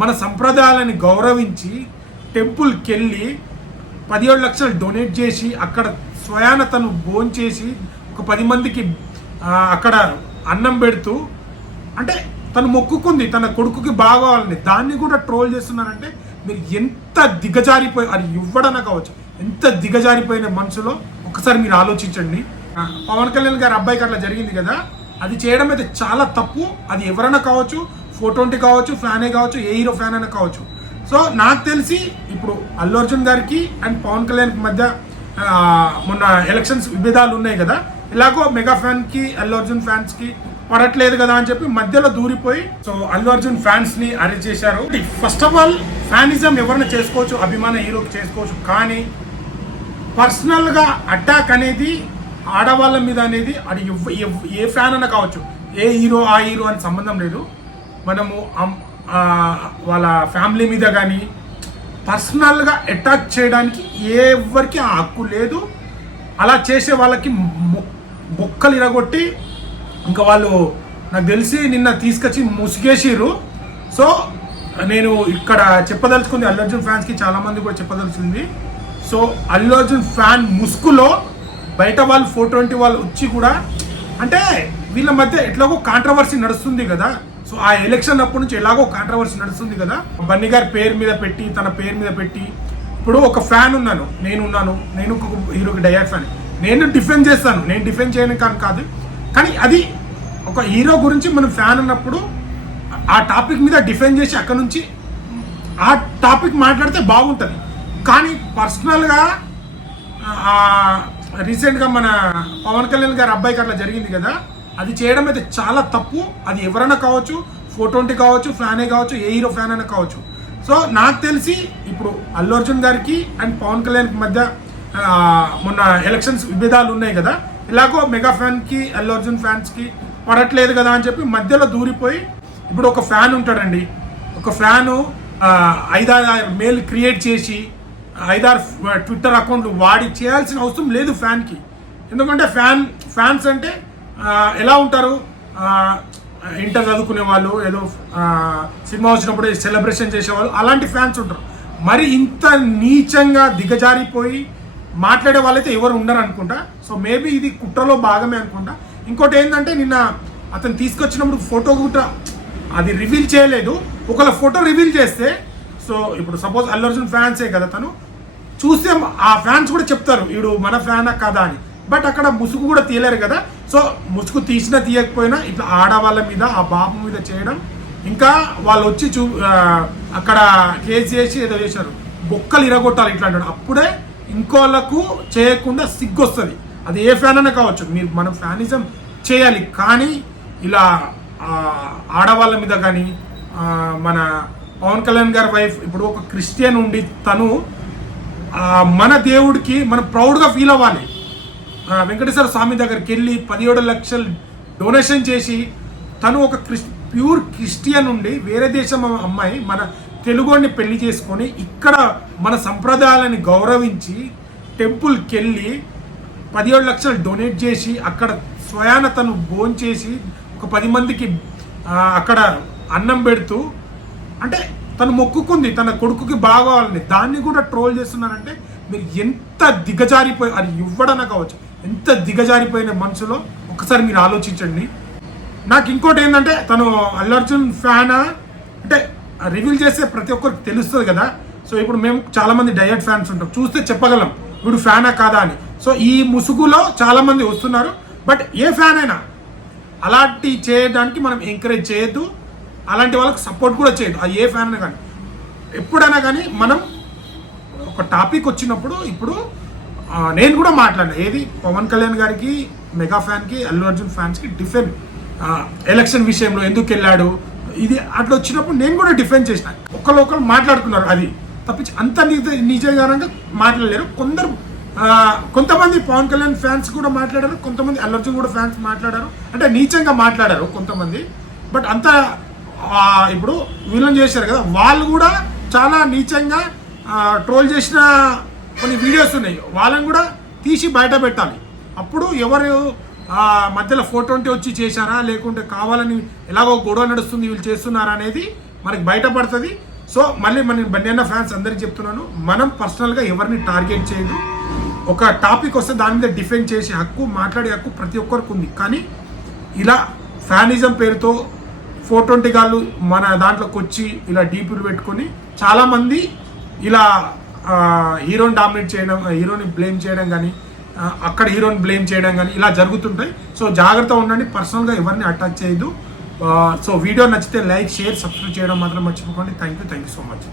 మన సంప్రదాయాలని గౌరవించి టెంపుల్కి వెళ్ళి 17 లక్షలు డొనేట్ చేసి అక్కడ స్వయాన తను భోంచేసి ఒక 10 మందికి అక్కడ అన్నం పెడుతూ అంటే తను మొక్కుకుంది తన కొడుకుకి బాగోవాలని, దాన్ని కూడా ట్రోల్ చేస్తున్నారంటే మీరు ఎంత దిగజారిపోయి అది ఇవ్వడన కావచ్చు, ఎంత దిగజారిపోయిన మనసులో ఒకసారి మీరు ఆలోచించండి. పవన్ కళ్యాణ్ గారి అబ్బాయికి అట్లా జరిగింది కదా, అది చేయడం అయితే చాలా తప్పు. అది ఎవరైనా కావచ్చు, 420 కావచ్చు, ఫ్యానే కావచ్చు, ఏ హీరో ఫ్యాన్ అయినా కావచ్చు. సో నాకు తెలిసి ఇప్పుడు అల్లు అర్జున్ గారికి అండ్ పవన్ కళ్యాణ్కి మధ్య మొన్న ఎలక్షన్స్ విభేదాలు ఉన్నాయి కదా, ఇలాగో మెగా ఫ్యాన్కి అల్లు అర్జున్ ఫ్యాన్స్కి పడట్లేదు కదా అని చెప్పి మధ్యలో దూరిపోయి సో అల్లు అర్జున్ ఫ్యాన్స్ని అరెస్ట్ చేశారు. ఫస్ట్ ఆఫ్ ఆల్ ఫ్యానిజం ఎవరైనా చేసుకోవచ్చు, అభిమాన హీరోకి చేసుకోవచ్చు, కానీ పర్సనల్గా అటాక్ అనేది ఆడవాళ్ళ మీద అనేది అది ఏ ఫ్యాన్ అన్నా కావచ్చు, ఏ హీరో ఆ హీరో అని సంబంధం లేదు. మనము వాళ్ళ ఫ్యామిలీ మీద కానీ పర్సనల్గా అటాక్ చేయడానికి ఎవరికి ఆ హక్కు లేదు. అలా చేసే వాళ్ళకి బొక్కలు ఇరగొట్టి ఇంకా వాళ్ళు నాకు తెలిసి నిన్న తీసుకొచ్చి ముసిగేసిర్రు. సో నేను ఇక్కడ చెప్పదలుచుకుంది అల్లు అర్జున్ ఫ్యాన్స్కి చాలామంది కూడా చెప్పదలుచుకుంది. సో అల్లు అర్జున్ ఫ్యాన్ ముసుగులో బయట వాళ్ళు 420 వాళ్ళు వచ్చి కూడా అంటే వీళ్ళ మధ్య ఎట్లాగో కాంట్రవర్సీ నడుస్తుంది కదా. సో ఆ ఎలక్షన్ అప్పటి నుంచి ఎలాగో కాంట్రవర్సీ నడుస్తుంది కదా, బన్నీ గారి పేరు మీద పెట్టి తన పేరు మీద పెట్టి ఇప్పుడు ఒక ఫ్యాన్ ఉన్నాను, నేను ఒక హీరోకి డయాడ్ ఫ్యాన్, నేను డిఫెండ్ చేస్తాను, నేను డిఫెండ్ చేయను కాదు, కానీ అది ఒక హీరో గురించి మనం ఫ్యాన్ అన్నప్పుడు ఆ టాపిక్ మీద డిఫెండ్ చేసి అక్కడ నుంచి ఆ టాపిక్ మాట్లాడితే బాగుంటుంది. కానీ పర్సనల్గా రీసెంట్గా మన పవన్ కళ్యాణ్ గారి అబ్బాయికి అట్లా జరిగింది కదా, అది చేయడం అయితే చాలా తప్పు. అది ఎవరైనా కావచ్చు, 420 కావచ్చు, ఫ్యానే కావచ్చు, ఏ హీరో ఫ్యాన్ అయినా కావచ్చు. సో నాకు తెలిసి ఇప్పుడు అల్లు అర్జున్ గారికి అండ్ పవన్ కళ్యాణ్కి మధ్య మొన్న ఎలక్షన్స్ విభేదాలు ఉన్నాయి కదా, ఇలాగో మెగా ఫ్యాన్కి అల్లు అర్జున్ ఫ్యాన్స్కి పడట్లేదు కదా అని చెప్పి మధ్యలో దూరిపోయి ఇప్పుడు ఒక ఫ్యాన్ ఉంటాడండి, ఒక ఫ్యాను 5-6 మెయిల్ క్రియేట్ చేసి 5-6 ట్విట్టర్ అకౌంట్లు వాడి చేయాల్సిన అవసరం లేదు ఫ్యాన్కి. ఎందుకంటే ఫ్యాన్స్ అంటే ఎలా ఉంటారు, ఇంటర్ చదువుకునే వాళ్ళు, ఏదో సినిమా వచ్చినప్పుడు సెలబ్రేషన్ చేసేవాళ్ళు, అలాంటి ఫ్యాన్స్ ఉంటారు. మరి ఇంత నీచంగా దిగజారిపోయి మాట్లాడే వాళ్ళైతే ఎవరు ఉండరు అనుకుంటా. సో మేబీ ఇది కుట్రలో భాగమే అనుకుంటా. ఇంకోటి ఏంటంటే నిన్న అతను తీసుకొచ్చినప్పుడు ఫోటో కూడా అది రివీల్ చేయలేదు. ఒకవేళ ఫోటో రివీల్ చేస్తే సో ఇప్పుడు సపోజ్ అల్లు అర్జున్ ఫ్యాన్సే కదా, తను చూస్తే ఆ ఫ్యాన్స్ కూడా చెప్తారు వీడు మన ఫ్యానా కదా అని. బట్ అక్కడ ముసుగు కూడా తీయలేరు కదా. సో ముసుగు తీసినా తీయకపోయినా ఇట్లా ఆడవాళ్ళ మీద ఆ బాబు మీద చేయడం, ఇంకా వాళ్ళు వచ్చి అక్కడ కేసు చేసి ఏదో చేశారు, బొక్కలు ఇరగొట్టాలి ఇట్లా అంటాడు. అప్పుడే ఇంకోళ్ళకు చేయకుండా సిగ్గు వస్తుంది. అది ఏ ఫ్యాన్ అయినా కావచ్చు, మీరు మనం ఫ్యానిజం చేయాలి, కానీ ఇలా ఆడవాళ్ళ మీద కానీ మన పవన్ కళ్యాణ్ గారి వైఫ్ ఇప్పుడు ఒక క్రిస్టియన్ ఉండి తను మన దేవుడికి మనం ప్రౌడ్గా ఫీల్ అవ్వాలి. వెంకటేశ్వర స్వామి దగ్గరికి వెళ్ళి 17 లక్షలు డొనేషన్ చేసి తను ఒక ప్యూర్ క్రిస్టియన్ ఉండి వేరే దేశం అమ్మాయి మన తెలుగుని పెళ్లి చేసుకొని ఇక్కడ మన సంప్రదాయాలని గౌరవించి టెంపుల్కి వెళ్ళి 17 లక్షలు డొనేట్ చేసి అక్కడ స్వయాన తను భోంచేసి ఒక 10 మందికి అక్కడ అన్నం పెడుతూ అంటే తను మొక్కుకుంది తన కొడుకుకి బాగోవాలని, దాన్ని కూడా ట్రోల్ చేస్తున్నారంటే మీరు ఎంత దిగజారిపోయి అది ఇవ్వడన కావచ్చు, ఎంత దిగజారిపోయిన మనసులో ఒకసారి మీరు ఆలోచించండి. నాకు ఇంకోటి ఏంటంటే తను అల్లు అర్జున్ ఫ్యానా అంటే రివీల్ చేస్తే ప్రతి ఒక్కరికి తెలుస్తుంది కదా. సో ఇప్పుడు మేము చాలామంది డయట్ ఫ్యాన్స్ ఉంటాం, చూస్తే చెప్పగలం వీడు ఫ్యానా కాదా అని. సో ఈ ముసుగులో చాలామంది వస్తున్నారు. బట్ ఏ ఫ్యాన్ అయినా అలాంటి చేయడానికి మనం ఎంకరేజ్ చేయొద్దు, అలాంటి వాళ్ళకి సపోర్ట్ కూడా చేయొద్దు. అది ఏ ఫ్యాన్ అయినా కానీ ఎప్పుడైనా కానీ మనం ఒక టాపిక్ వచ్చినప్పుడు ఇప్పుడు నేను కూడా మాట్లాడినా ఏది పవన్ కళ్యాణ్ గారికి మెగా ఫ్యాన్కి అల్లు అర్జున్ ఫ్యాన్స్కి డిఫెండ్ ఎలక్షన్ విషయంలో ఎందుకు వెళ్ళాడు ఇది అట్లా వచ్చినప్పుడు నేను కూడా డిఫెండ్ చేసిన. ఒకరు మాట్లాడుకున్నారు, అది తప్పించి అంత నిజంగా మాట్లాడలేరు. కొంతమంది పవన్ కళ్యాణ్ ఫ్యాన్స్ కూడా మాట్లాడారు, కొంతమంది అల్లు అర్జున్ కూడా ఫ్యాన్స్ మాట్లాడారు, అంటే నీచంగా మాట్లాడారు కొంతమంది. బట్ అంతా ఇప్పుడు వీళ్ళని చేశారు కదా, వాళ్ళు కూడా చాలా నీచంగా ట్రోల్ చేసిన కొన్ని వీడియోస్ ఉన్నాయి, వాళ్ళని కూడా తీసి బయట పెట్టాలి. అప్పుడు ఎవరు మధ్యలో 420 వచ్చి చేశారా లేకుంటే కావాలని ఎలాగో గొడవ నడుస్తుంది వీళ్ళు చేస్తున్నారా అనేది మనకి బయటపడుతుంది. సో మళ్ళీ మన బండి ఫ్యాన్స్ అందరికి చెప్తున్నాను, మనం పర్సనల్గా ఎవరిని టార్గెట్ చేయదు. ఒక టాపిక్ వస్తే దాని మీద డిఫెండ్ చేసే హక్కు, మాట్లాడే హక్కు ప్రతి ఒక్కరికి ఉంది. కానీ ఇలా ఫ్యానిజం పేరుతో 420 గాళ్ళు మన దాంట్లోకి వచ్చి ఇలా డీపులు పెట్టుకొని చాలామంది ఇలా హీరోని డామినేట్ చేయడం, హీరోని బ్లేమ్ చేయడం కానీ అక్కడ హీరోని బ్లేమ్ చేయడం కానీ ఇలా జరుగుతుంటాయి. సో జాగ్రత్త ఉండండి, పర్సనల్గా ఎవరిని అటాక్ చేయదు. సో వీడియో నచ్చితే లైక్, షేర్, సబ్స్క్రైబ్ చేయడం మాత్రం మర్చిపోకండి. Thank you so much.